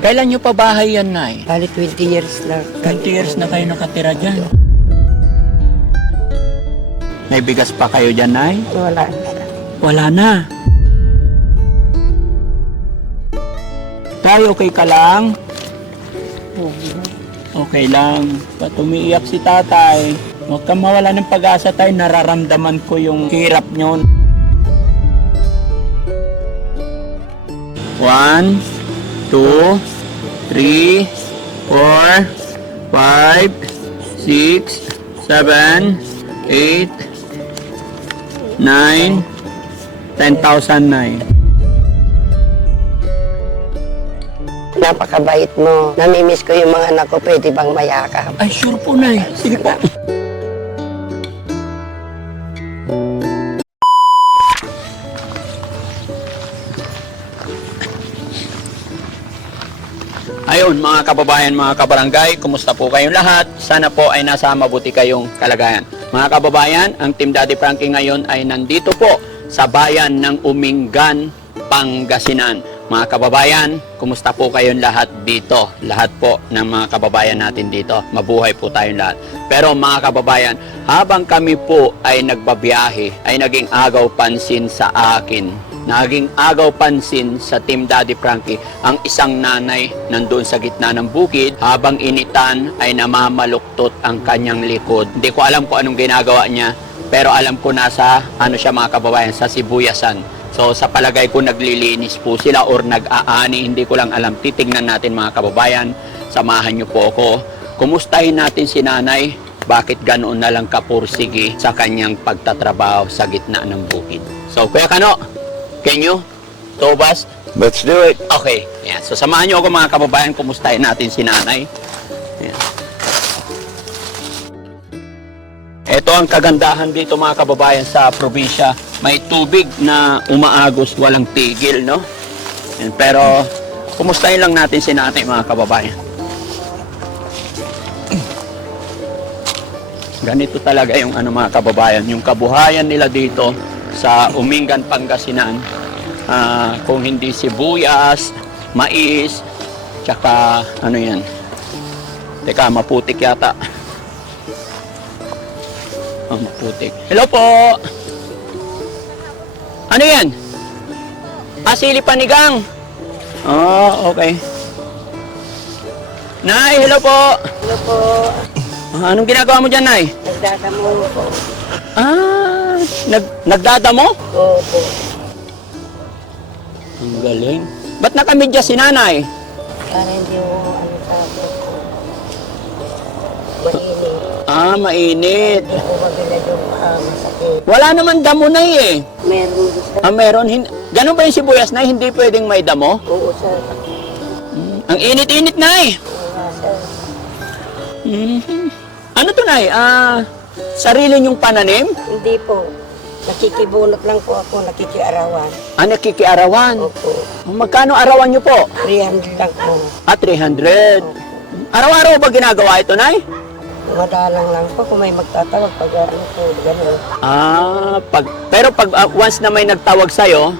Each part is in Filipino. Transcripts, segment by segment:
Kailan nyo pa bahay yan, Nay? Bali 20 years na. 20 years na kayo nakatira dyan. May bigas pa kayo dyan, Nay? Wala. Wala na. Tay, okay ka lang? Okay lang. Ba't umiiyak si tatay? Huwag kang mawala ng pag-asa, tay. Nararamdaman ko yung hirap nyo. 1, 2, 3, 4, 5, 6, 7, 8, 9, 10,000 na eh. Napakabait mo. Namimiss ko yung mga anak ko. Pwede bang mayakap? Ay, sure po, Nay. Sige po. Ayun, mga kababayan, mga kabarangay, kumusta po kayong lahat? Sana po ay nasa mabuti kayong kalagayan. Mga kababayan, ang Team Daddy Frankie ngayon ay nandito po sa bayan ng Umingan, Pangasinan. Mga kababayan, kumusta po kayong lahat dito? Lahat po ng mga kababayan natin dito. Mabuhay po tayong lahat. Pero mga kababayan, habang kami po ay nagbabiyahe, ay naging agaw pansin sa akin. Naging agaw pansin sa Team Daddy Frankie ang isang nanay nandun sa gitna ng bukid. Habang initan ay namamaluktot ang kanyang likod. Hindi ko alam kung anong ginagawa niya, pero alam ko nasa siya mga kababayan, sa Sibuyasan. So sa palagay ko naglilinis po sila or nag-aani, hindi ko lang alam. Titignan natin mga kababayan, samahan niyo po ako. Kumustahin natin si nanay, bakit ganoon na lang kapursigi sa kanyang pagtatrabaho sa gitna ng bukid. So Kuya Kano, can you tobas? Let's do it. Okay. Yan. So samahan niyo ako mga kababayan, kumustahin natin si nanay. Yan. Ito ang kagandahan dito mga kababayan sa probinsya. May tubig na umaagos, walang tigil, no? Yan. Pero kumustahin lang natin si nanay mga kababayan. Ganito talaga yung mga kababayan, yung kabuhayan nila dito sa Umingan, Pangasinan. Kung hindi sibuyas, mais, tsaka yan. Teka, maputik yata. Maputik. Hello po! Ano yan? Sili panigang. Okay. Nay, hello po! Hello po. Anong ginagawa mo dyan, Nay? Nagdadamo po. Nagdadamo? Opo. Ang galing. Ba't nakamidya si nanay? Para hindi mo sa po. Mainit. Mainit. Hindi ko mabilad yung masakit. Wala naman damo, Nay eh. Meron gusto. Meron. Ganun ba yung sibuyas, Nay? Hindi pwedeng may damo? Oo, sir. Ang init-init, Nay. Oo, sir. Ano to, Nay? Sarili niyong pananim? Hindi po. Nakikibunot lang po ako, nakikiarawan. Nakikiarawan. Opo. Magkano arawan niyo po? 300 lang po. 300. Araw-araw ba ginagawa ito, Nay? Madalang lang po kung may magtatawag pag po, gano'n. Pero pag once na may nagtawag sa'yo,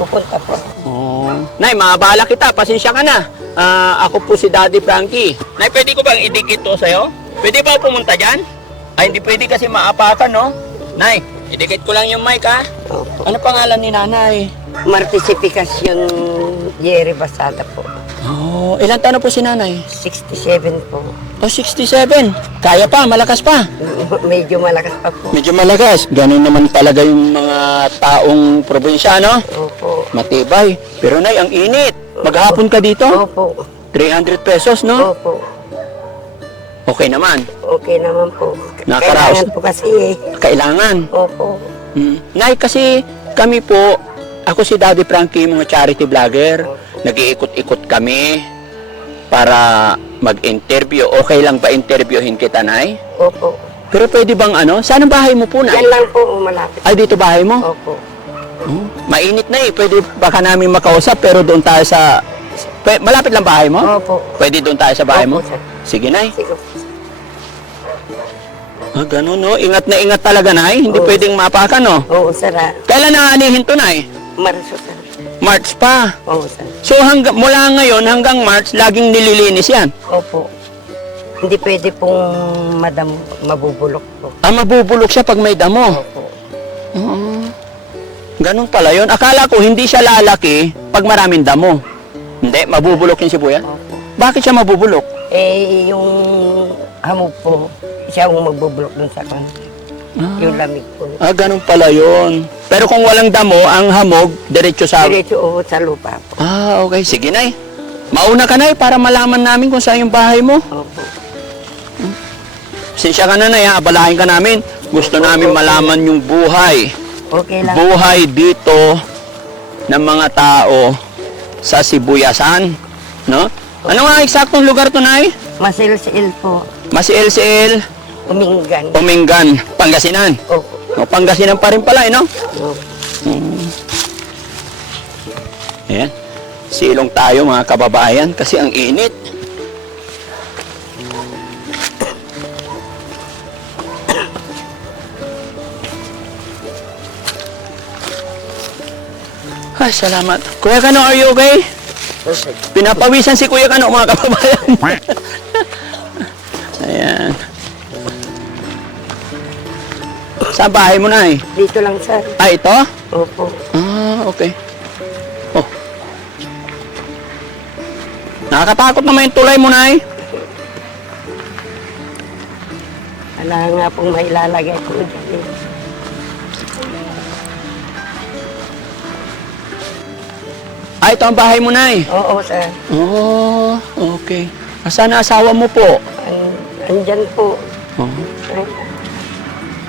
Pupunta po. Nay, maabala kita. Pasensya ka na. Ako po si Daddy Frankie. Nay, pwede ko bang idikit to sa'yo? Pwede ba pumunta dyan? Ay, hindi pwede kasi maapakan, no? Nay, idikit ko lang yung mic, ha? Opo. Ano pangalan ni nanay? Martisifikasyon Jerry Basada po. Ilan taon na po si nanay? 67 po. 67. Kaya pa, malakas pa. Medyo malakas pa po. Medyo malakas. Ganun naman talaga yung mga taong probinsya, no? Opo. Matibay. Pero nay, ang init. Maghapon ka dito? Opo. 300 pesos, no? Opo. Okay naman. Okay naman po. Nakaraos. Kailangan po kasi eh. Kailangan. Opo. Nay, kasi kami po, ako si Daddy Frankie, mga charity vlogger. Nag-iikot-ikot kami para mag-interview. Okay lang ba interviewin kita, Nay? Opo. Pero pwede bang Saan ang bahay mo po, Nay? Yan lang po, malapit. Ay, dito bahay mo? Opo. Mainit na eh. Pwede baka namin makausap pero doon tayo sa... Malapit lang bahay mo? Opo. Pwede doon tayo sa bahay mo? Opo, sir. Sige, Nay. Sige. Ganun, no? Ingat na ingat talaga, Nay. Hindi Oo. pwedeng mapakan, no? Oo, sir. Kailan na anihin to, Nay? Marso, sir. March pa. Oo, sir. So mula ngayon hanggang March, laging nililinis yan. Opo. Hindi pwede pong madam mabubulok po. Mabubulok siya pag may damo. Opo. Oo. Ganun pala yun. Akala ko hindi siya lalaki pag maraming damo. Hindi, mabubulok yung sibuyas. Opo. Bakit siya mabubulok? Eh, yung hamog po, siya ang magbubulok dun sa kan. Yung lamig po. Ganun pala yun. Pero kung walang damo, ang hamog, diretso sa... Diretso o sa lupa po. Okay. Sige, Nay. Mauna ka, Nay, para malaman namin kung saan yung bahay mo. Opo. Sinsya ka na, Nay, ha? Abalahin ka namin. Gusto namin malaman yung buhay. Okay lang. Buhay dito ng mga tao sa Sibuyasan. No? Ano nga eksaktong lugar to, Nay? Masil-sil po. LCL, Uminggan. Uminggan, Pangasinan. Opo. Pangasinan pa rin pala, no? Opo. Ayan. Silong tayo mga kababayan kasi ang init. Ay, salamat. Kuya Kano, are you okay? Perfect. Pinapawisan si Kuya Kano mga kababayan. Ayan. Sa bahay mo na eh. Dito lang, sir. Ito? Opo. Okay. Oh. Nakakatakot naman yung tulay mo, Nay. Wala nga pong may lalagay ko dyan. Ito ang bahay mo, Nay. Oo, sir. Okay. Asan na asawa mo po? Andyan po. Ay,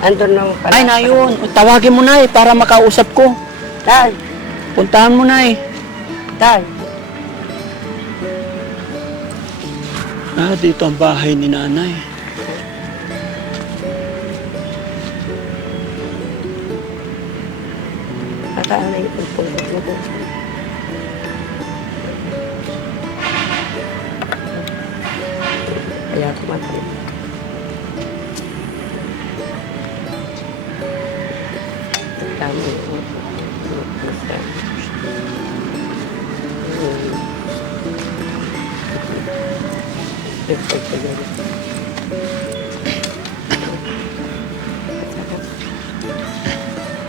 andun lang pala. Ay, Nayon. Tawagin mo, Nay, para makausap ko. Tay, Puntahan mo, Nay. tay. Dito ang bahay ni Nanay. Nakaalay ko po. Kaya tumatay. Tama po.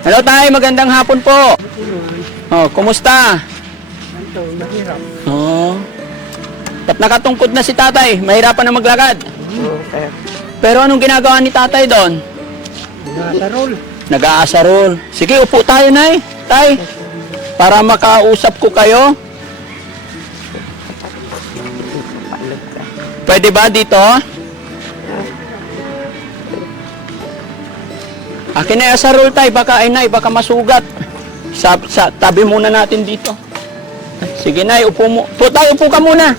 Hello, Tay. Magandang hapon po. Kumusta? Ba't nakatungkod na si Tatay? Mahirapan na maglakad. Oo, sir. Pero anong ginagawa ni Tatay doon? Nag-aasarol. Sige, upo tayo, Nay. Tay, para makausap ko kayo. Palog ka. Pwede ba dito? Akin na yung asarol, Tay. Baka ay, Nay, baka masugat. Sa tabi muna natin dito. Sige, Nay, upo mo. Upo tayo, upo ka muna.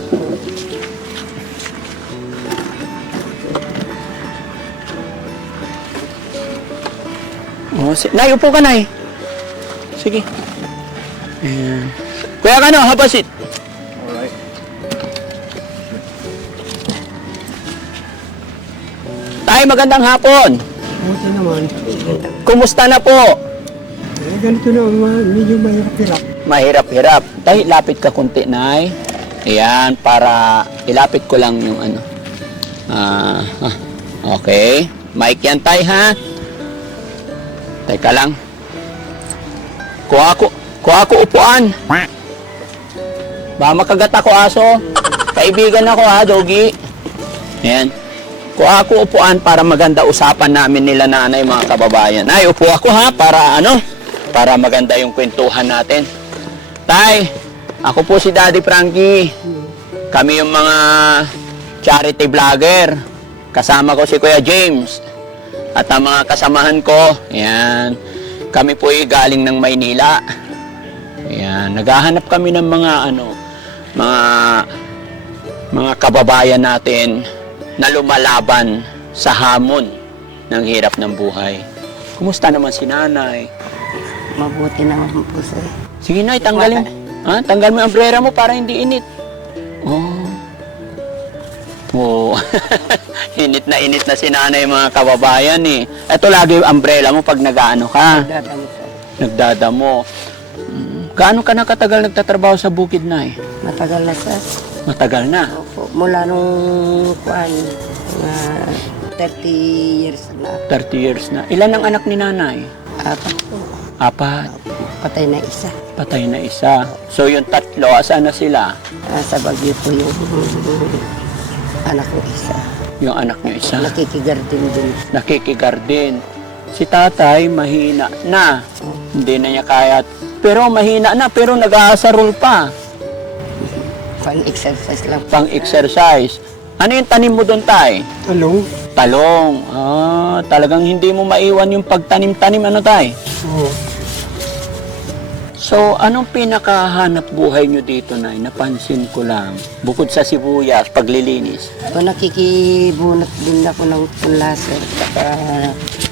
Nay, upo ka, Nay. Sige. Ayan. Kuya Kano, have a seat. Alright. Tay, magandang hapon. Buti naman. Kumusta na po? Ganito na, medyo mahirap-hirap. Mahirap-hirap. Tay, lapit ka kunti, Nay. Ayan, para ilapit ko lang yung ano. Okay. Mic yan, Tay, ha? Teka lang. Kuha ko upuan. Baka makagat ako, aso. Kaibigan ako, ha, Doggy. Ayan. Kuha ko upuan para maganda usapan namin nila nanay, mga kababayan. Ay, upo ako, ha, para para maganda yung kwentuhan natin. Tay, ako po si Daddy Frankie. Kami yung mga charity vlogger. Kasama ko si Kuya James. At ang mga kasamahan ko, yan, kami po ay galing ng Maynila. Yan, naghahanap kami ng mga kababayan natin na lumalaban sa hamon ng hirap ng buhay. Kumusta naman si Nanay? Mabuti naman po, sir. Sige, Nay, tanggalin. Tanggal mo yung umbrella mo para hindi init. Init na si Nanay, mga kababayan eh. Ito lagi yung umbrella mo pag nag-aano ka. Dadamo, sir. Nagdadamo. Gaano ka na katagal nagtatrabaho sa bukid, Nay? Matagal na sir. Matagal na. Opo. Mula nung kuan, 30 years na. 30 years na. Ilan ang anak ni Nanay? Apat po. 4. Patay na isa. Patay na isa. So yung 3, asan na sila? Sa Baguio po yung anak ko isa. Yung anak niyo isa. Nakikigardin din. Nakikigardin. Si tatay, mahina na. Hindi na niya kaya. Pero mahina na, pero nag-aasarol pa. Pang-exercise lang. Pang-exercise. Ano yung tanim mo doon, tay? Talong. Talong. Talagang hindi mo maiwan yung pagtanim-tanim, ano, tay? Oo. So, anong pinakahanap buhay nyo dito, Nay? Napansin ko lang. Bukod sa sibuyas, paglilinis. Nakikibunot din ako ng punlaser. Saka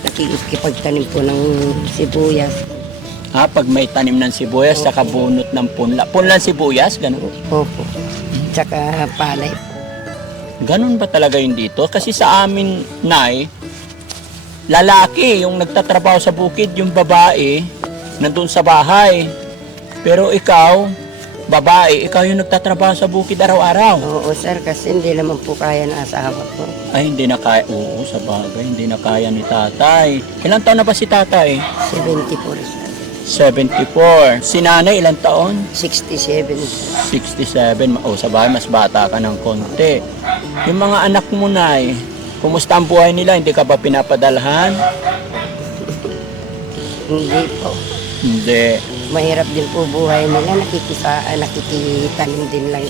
nakikipagtanim po ng sibuyas. Pag may tanim ng sibuyas, saka bunot ng punla. Punla sibuyas, ganun. Opo. Tsaka palay. Ganun ba talaga yun dito? Kasi sa amin, Nay, lalaki yung nagtatrabaho sa bukid, yung babae, nandun sa bahay. Pero ikaw, babae, ikaw yung nagtatrabaho sa bukid araw-araw. Oo sir, kasi hindi naman po kaya ng asawa ko. Ay, hindi na kaya. Oo, sa bagay, hindi na kaya ni tatay. Ilang taon na ba si tatay? 74 sir. 74. Si nanay, ilang taon? 67 sir. 67. Sa bagay, mas bata ka ng konti. Yung mga anak mo, Nay, kumusta ang buhay nila? Hindi ka ba pinapadalhan? Hindi po. Hindi. Mahirap din po buhay nila. Nakikitanim din lang.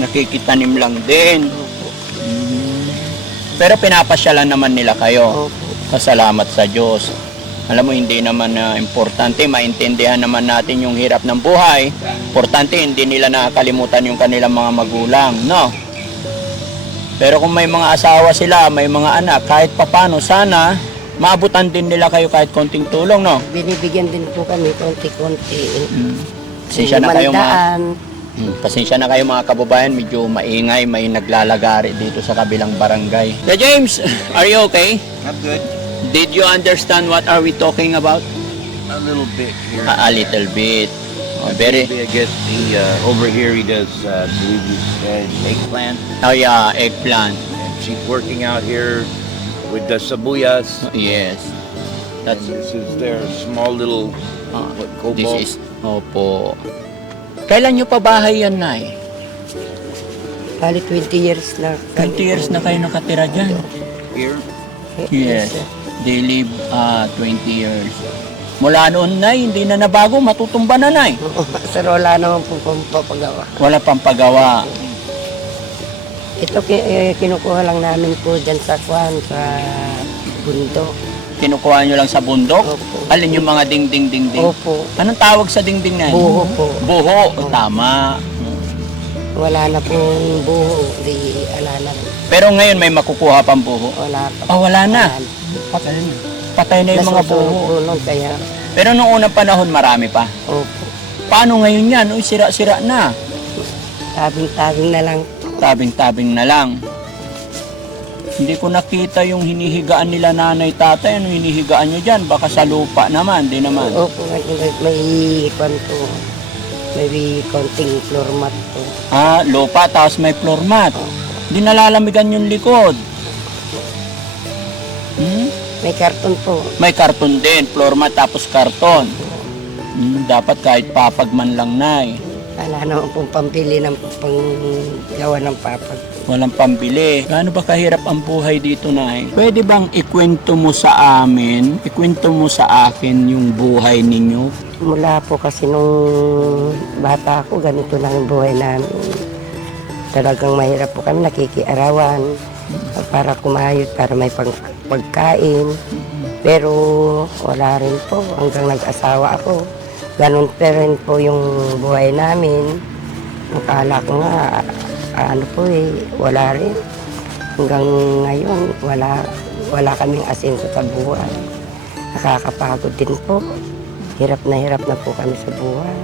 Nakikitanim lang din. Pero pinapasyalan naman nila kayo. Opo. Pasalamat sa Diyos. Alam mo, hindi naman importante, maintindihan naman natin yung hirap ng buhay. Importante, hindi nila nakakalimutan yung kanilang mga magulang, no? Pero kung may mga asawa sila, may mga anak, kahit papano, sana maabutan din nila kayo kahit konting tulong, no? Binibigyan din po kami konti-konti. Pasensya na kayo mga... Mandaan. Pasensya na kayo mga kababayan, medyo maingay, may naglalagari dito sa kabilang barangay. The James, are you okay? I'm good. Did you understand what are we talking about? A little bit here. A little bit. Very... Maybe I guess over here he does, I believe you said eggplant. Oh yeah, eggplant. And she's working out here with the sabuyas. Yes. And That's... this is their small little what, cobalt. This is... Opo. Kailan nyo pa bahay yan, Nay? Bali 20 years na. 20 years na kayo nakatira dyan. Here. Yes. sir. They live 20 years. Mula noon, Nay, hindi na nabago. Matutumba na, Nay. Oo, sir, wala naman po papagawa. Wala pang pagawa. Ito kinukuha lang namin po dyan sa kwan, sa bundok. Kinukuha nyo lang sa bundok? Opo. Alin yung mga ding-ding-ding-ding? Opo. Anong tawag sa ding-ding na yun? Buho po. Buho. Tama. Wala na pong buho. Di, ala na rin. Pero ngayon may makukuha pang buho. Wala pa. Wala na. Patay na yung mga Nasusunog buho. po nun, kaya, Pero noong unang panahon marami pa. opo. Paano ngayon yan? Uy, sira-sira na. Tabing-tabing na lang. Tabing-tabing na lang. Hindi ko nakita yung hinihigaan nila nanay tatay. Ano hinihigaan nyo dyan? Baka sa lupa naman. Di naman. Opo, may kwan po. May konting floor mat po. Lupa tapos may floor mat. Di nalalamigan yung likod. May karton po. May karton din. Floor mat tapos karton. Dapat kahit papag man lang, Nay. Wala naman pong pambili ng panggawa ng papag. Walang pambili. Gaano ba kahirap ang buhay dito, Nay? Pwede bang ikwento mo sa amin, ikwento mo sa akin yung buhay ninyo? Mula po kasi nung bata ako, ganito lang yung buhay namin. Talagang mahirap po kami, nakikiarawan para kumayod, para may pagkain. Pero wala rin po, hanggang nag-asawa ako. Ganun pa rin po yung buhay namin. Nakala ko nga, wala rin. Hanggang ngayon, wala kaming asenso sa buhay. Nakakapagod din po. Hirap na po kami sa buhay.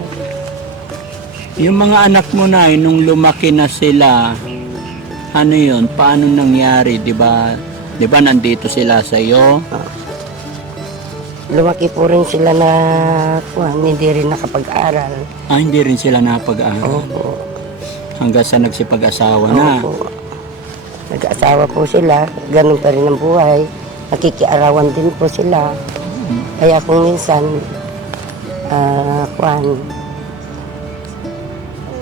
Yung mga anak mo, Nay, nung lumaki na sila, ano yun? Paano nangyari? Di ba nandito sila sa iyo? lumaki po rin sila na hindi rin nakapag-aral. Hindi rin sila napag-aaral. Opo. Hanggang sa nagsipag-asawa na. Opo. Nag-asawa po sila, ganun pa rin ang buhay. Nakikiarawan din po sila. Kaya kung minsan,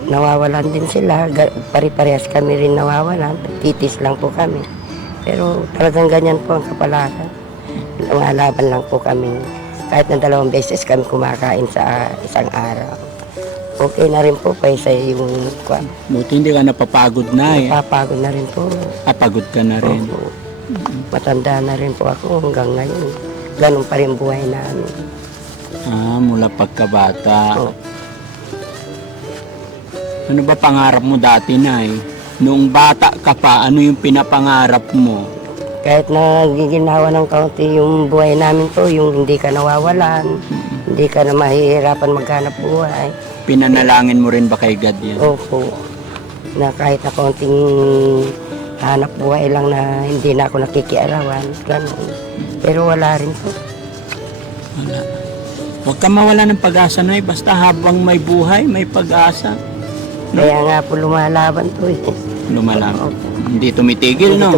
nawawalan din sila. Pari-parehas kami rin nawawalan. Titis lang po kami. Pero talagang ganyan po ang kapalaran. Lumalaban lang po kami. Kahit na 2 beses kami kumakain sa isang araw. Okay na rin po kaysa yung Buti hindi ka napapagod na eh. napapagod na rin po. Pagod ka na rin. Opo. Matanda na rin po ako hanggang ngayon. Ganun pa rin buhay namin. Mula pagkabata. Opo. Ano ba pangarap mo dati, Nay? Noong bata ka pa, ano yung pinapangarap mo? Kahit na giginawa ng kaunti yung buhay namin po, yung hindi ka nawawalan, hindi ka na mahihirapan maghanap buhay. Pinanalangin mo rin ba kay God yan? Opo. Na kahit na kaunting hanap buhay lang na hindi na ako nakikiarawan. Ganun. Pero wala rin po. Wala. Huwag ka mawala ng pag-asa, Nay. Basta habang may buhay, may pag-asa. Kaya nga po lumalaban po eh. Lumalang. Opo. Hindi tumitigil, no?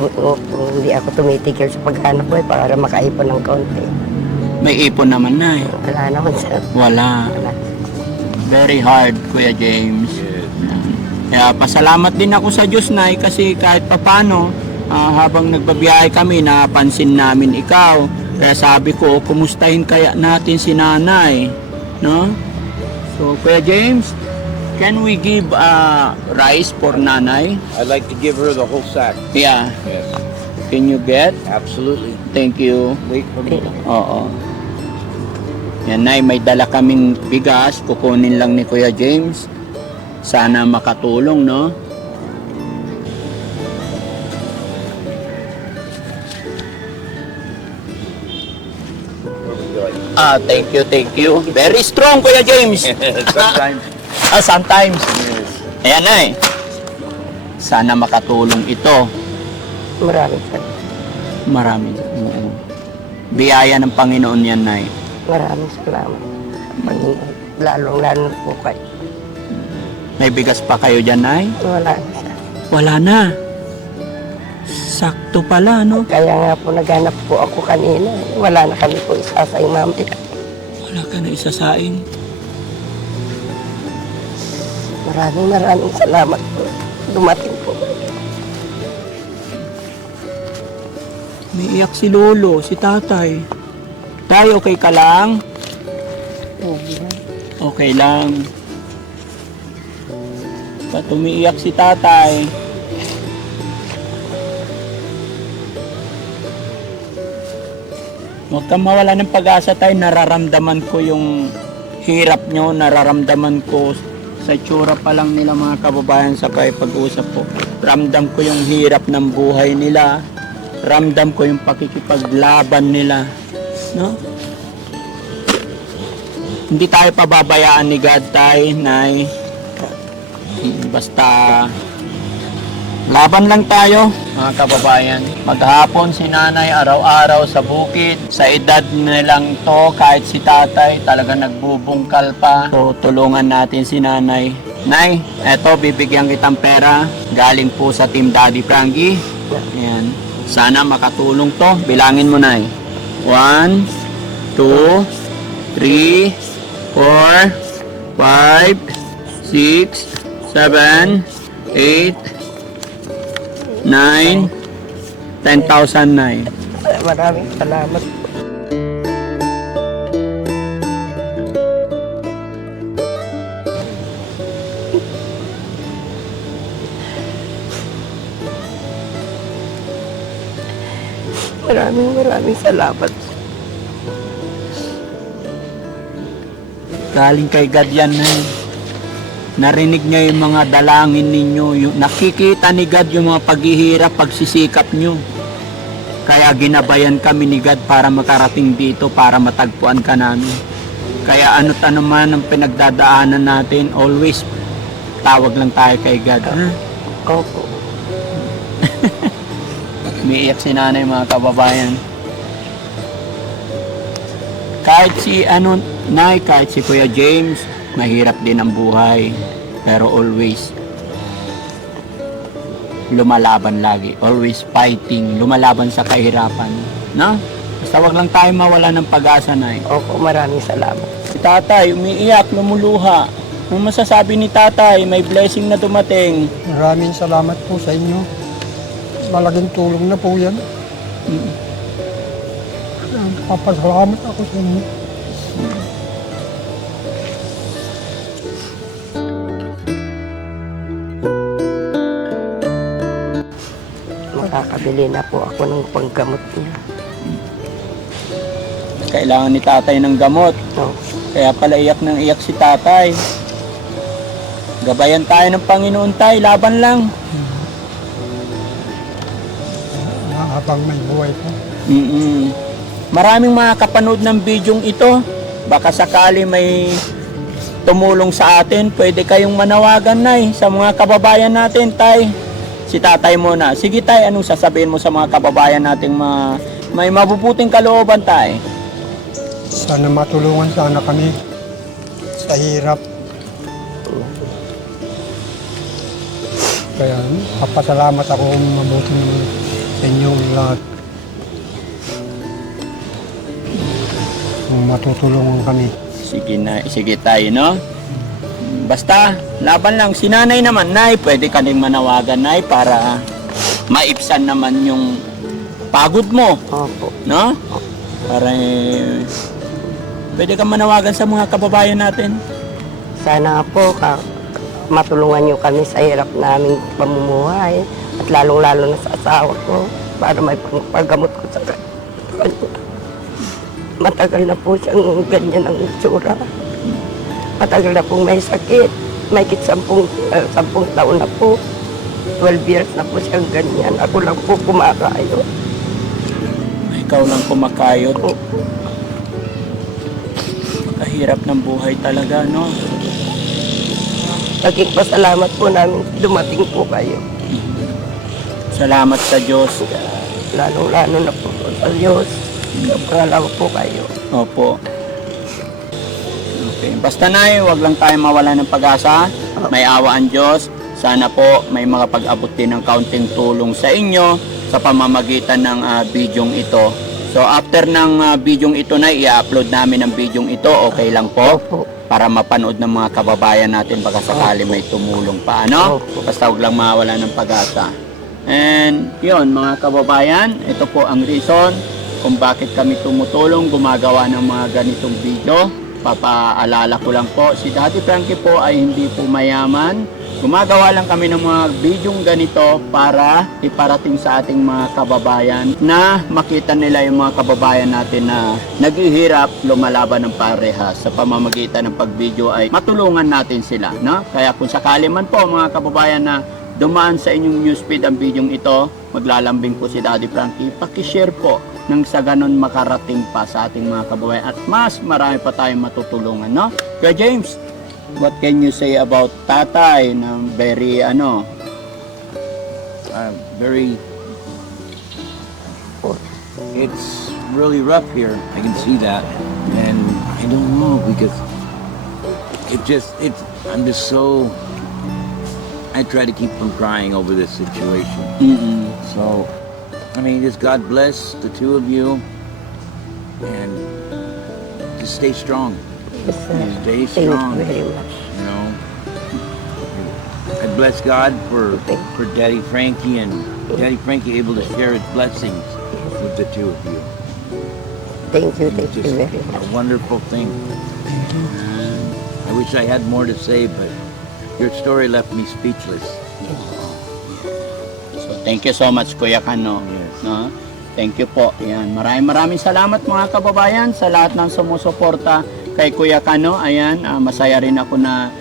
Hindi ako tumitigil sa paghanap buhay para makaipon ng kaunti. May ipon naman, Nay. Wala naman sa... Wala. Wala. Very hard, Kuya James. Kaya pasalamat din ako sa Diyos, Nay, kasi kahit papano, habang nagbabiyahe kami, napansin namin ikaw. Kaya sabi ko, kumustahin kaya natin si Nanay, no? So, Kuya James, can we give rice for Nanay? I'd like to give her the whole sack. Yeah. Yes, Can you get? absolutely. Thank you. Wait for me. Oo. Yan, Nay, may dala kaming bigas. Kukunin lang ni Kuya James. Sana makatulong, no? Thank you, thank you. Very strong, Kuya James. Sometimes. Sometimes. Yes. Ayan, Nay. Sana makatulong ito. Maraming salamat. Marami. Oo. Biyaya ng Panginoon yan, Nay. Maraming salamat. Panginoon. Lalong-lalo po kayo. May bigas pa kayo dyan, Nay? Wala na siya. Wala na. Sakto pala, no? Kaya nga po naghanap po ako kanina. Wala na kami po isa sa mamaya. Wala ka na isasain. Maraming salamat po. Dumating po. May iyak si Lolo, si Tatay. Tay, okay ka lang? Okay lang. Ba't umiiyak si Tatay? Huwag kang mawala ng pag-asa, Tay. Nararamdaman ko yung hirap nyo. Nararamdaman ko sa itsura pa lang nila, mga kababayan, sa pag-uusap ko. Ramdam ko yung hirap ng buhay nila. Ramdam ko yung pakikipaglaban nila. No? Hindi tayo pababayaan ni God, Tay, Nay. Basta laban lang tayo, mga kababayan. Maghapon si Nanay araw-araw sa bukid. Sa edad nilang to, kahit si Tatay talaga nagbubungkal pa. So tulungan natin si Nanay. Nay, eto, bibigyan kitang pera. Galing po sa Team Daddy Frankie. Ayan. Sana makatulong to. Bilangin mo, Nay. 1, 2, 3, 4, 5, 6, 7, 8, 9, 10,000, Nay. Maraming salamat po. Maraming salamat. Galing kay God yan, Nay. Narinig niya yung mga dalangin ninyo. Nakikita ni God yung mga paghihirap, pagsisikap nyo. Kaya ginabayan kami ni God para makarating dito, para matagpuan ka namin. Kaya ano't ano man ang pinagdadaanan natin, always tawag lang tayo kay God. Ha? Opo. Umiiyak si Nanay, mga kababayan. Kahit si Nay, kahit si Kuya James, mahirap din ang buhay. Pero always lumalaban lagi. Always fighting. Lumalaban sa kahirapan. No? Basta wag lang tayo mawala ng pag-asa, Nay. Opo, maraming salamat. Si tatay, umiiyak, lumuluha. Ang masasabi ni tatay, may blessing na dumating. Maraming salamat po sa inyo. Malaking tulong na po yan. Papasalamat ako sa inyo. Makakabili na po ako ng panggamot niya. Kailangan ni tatay ng gamot. No. Kaya pala iyak ng iyak si tatay. Gabayan tayo ng Panginoon tayo, laban lang. Habang may buhay po. Maraming makakapanood ng bidyong ito. Baka sakali may tumulong sa atin, pwede kayong manawagan, Nay, sa mga kababayan natin, tay. Si tatay muna. Sige, tay, anong sasabihin mo sa mga kababayan nating may mabubuting kalooban, tay? Sana matulungan sana kami sa hirap. Kaya papasalamat ako mabuti sa inyong lahat. Kung matutulungan kami. Sige tayo, no? Basta, laban lang. Si nanay naman, Nay, pwede ka din manawagan, Nay, para maipsan naman yung pagod mo, Opo. no? Para pwede ka manawagan sa mga kababayan natin. Sana po matulungan niyo kami sa hirap naming pamumuhay at lalong-lalo na sa asawa ko para may paggamot ko sa kanya. Matagal na po siyang ganyan ang itsura. Matagal na pong may sakit. May 10 taon na po. 12 years na po siyang ganyan. Ako lang po kumakayo. Ikaw lang kumakayot. Opo. Kahirap ng buhay talaga, no? Naging pasalamat po namin dumating po kayo. Salamat sa Diyos. Lalong-lalo na po sa Diyos. Pangalawa po kayo. Opo. Okay. Basta, Nay, wag lang tayo mawala ng pag-asa. May awa ang Diyos. Sana po may makapag-abot din ng kaunting tulong sa inyo sa pamamagitan ng bidyong ito. So, after ng bidyong ito, na i-upload namin ang bidyong ito. Okay lang po? Opo. Para mapanood ng mga kababayan natin baka sakali may tumulong pa, ano? Opo. Basta huwag lang mawala ng pag-asa. And yun, mga kababayan, ito po ang reason kung bakit kami tumutulong gumagawa ng mga ganitong video. Papaalala ko lang po, si Daddy Frankie po ay hindi po mayaman. Gumagawa lang kami ng mga bidyong ganito para iparating sa ating mga kababayan na makita nila yung mga kababayan natin na naghihirap, lumalaban ng parehas. Sa pamamagitan ng pagvideo ay matulungan natin sila, no? Kaya kung sakali man po mga kababayan na dumaan sa inyong newsfeed ang bidyong ito, maglalambing po si Daddy Frankie, pakishare po nang sa ganon makarating pa sa ating mga kababayan at mas marami pa tayong matutulungan, no? Kuya James, what can you say about tatay na very Very. It's really rough here. I can see that, and I don't know because I'm just so. I try to keep from crying over this situation. So, I mean, just God bless the two of you, and just stay strong. Yes, sir. Stay Thank you strong. very much. You know, I bless God for Daddy Frankie and Daddy Frankie able to share his blessings with the two of you. Thank you It's just very much. a wonderful thing. And I wish I had more to say, but your story left me speechless. So, thank you so much, Kuya Kano. Yes. No? Thank you po. Ayan, maraming salamat mga kababayan sa lahat ng sumusuporta kay Kuya Kano. Ayan, masaya rin ako na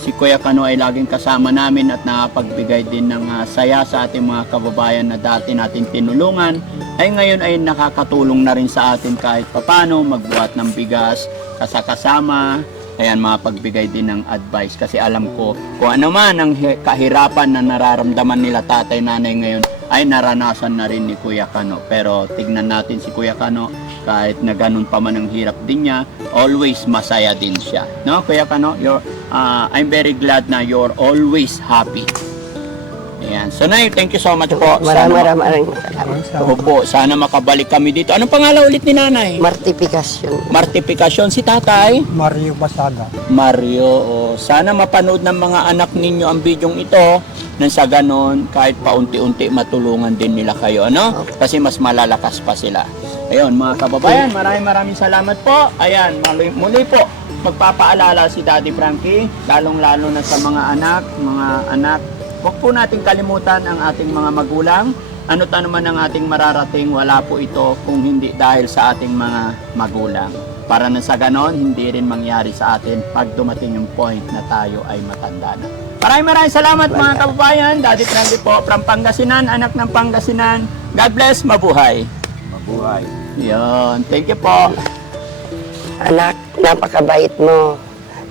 si Kuya Kano ay laging kasama namin at nakapagbigay din ng saya sa ating mga kababayan na dati natin tinulungan. Ay ngayon ay nakakatulong na rin sa atin kahit papano magbuhat ng bigas, kasama. Ayan, mapagbigay din ng advice kasi alam ko kung ano man ang kahirapan na nararamdaman nila tatay nanay ngayon ay naranasan na rin ni Kuya Kano. Pero tignan natin si Kuya Kano, kahit na ganun pa man ang hirap din niya, always masaya din siya. No, Kuya Kano, I'm very glad na you're always happy. Ayan. So, Nay, thank you so much po. Maraming salamat. Opo, sana makabalik kami dito. Anong pangalan ulit ni Nanay? Martifikasyon. Martifikasyon. Si Tatay? Mario Basada. Mario. Sana mapanood ng mga anak ninyo ang bidyong ito nang sa ganon, kahit paunti-unti matulungan din nila kayo, ano? Kasi mas malalakas pa sila. Ayun, mga kababayan, maraming salamat po. Ayan, muli po, magpapaalala si Daddy Frankie, lalong-lalo na sa mga anak, huwag po nating kalimutan ang ating mga magulang. Ano't ano man ang ating mararating, wala po ito kung hindi dahil sa ating mga magulang. Para na sa ganon, hindi rin mangyari sa atin pag dumating yung point na tayo ay matanda na. Maraming salamat mga kababayan. Daddy Frankie po, from Pangasinan, anak ng Pangasinan. God bless, mabuhay. Mabuhay. Yun, thank you po. Anak, napakabait mo.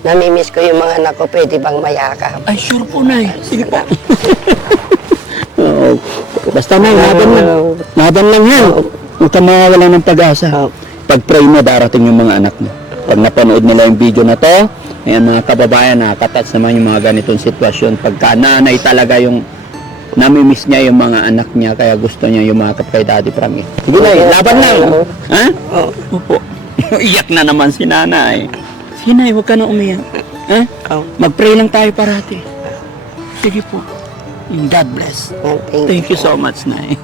Namimiss ko yung mga anak ko, pwede bang mayakap? Ay, sure po, Nay. Sige po. Oo. Basta, Nay, laban lang yan. Huwag ka mawawala ng pag-asa. Pag-pray mo, darating yung mga anak mo. Pag napanood nila yung video na to, ayan mga kababayan, nakakatats naman yung mga ganitong sitwasyon. Pagka nanay talaga yung namimiss niya yung mga anak niya, kaya gusto niya yumakap kay Daddy Frankie. Sige, Nay, laban lang. Ha? Opo. Iyak na naman si Nanay. Sige, Nay, huwag ka na umiyak. Ha? Mag-pray lang tayo parati. Sige po. God bless. Thank Thank you so much, Nay.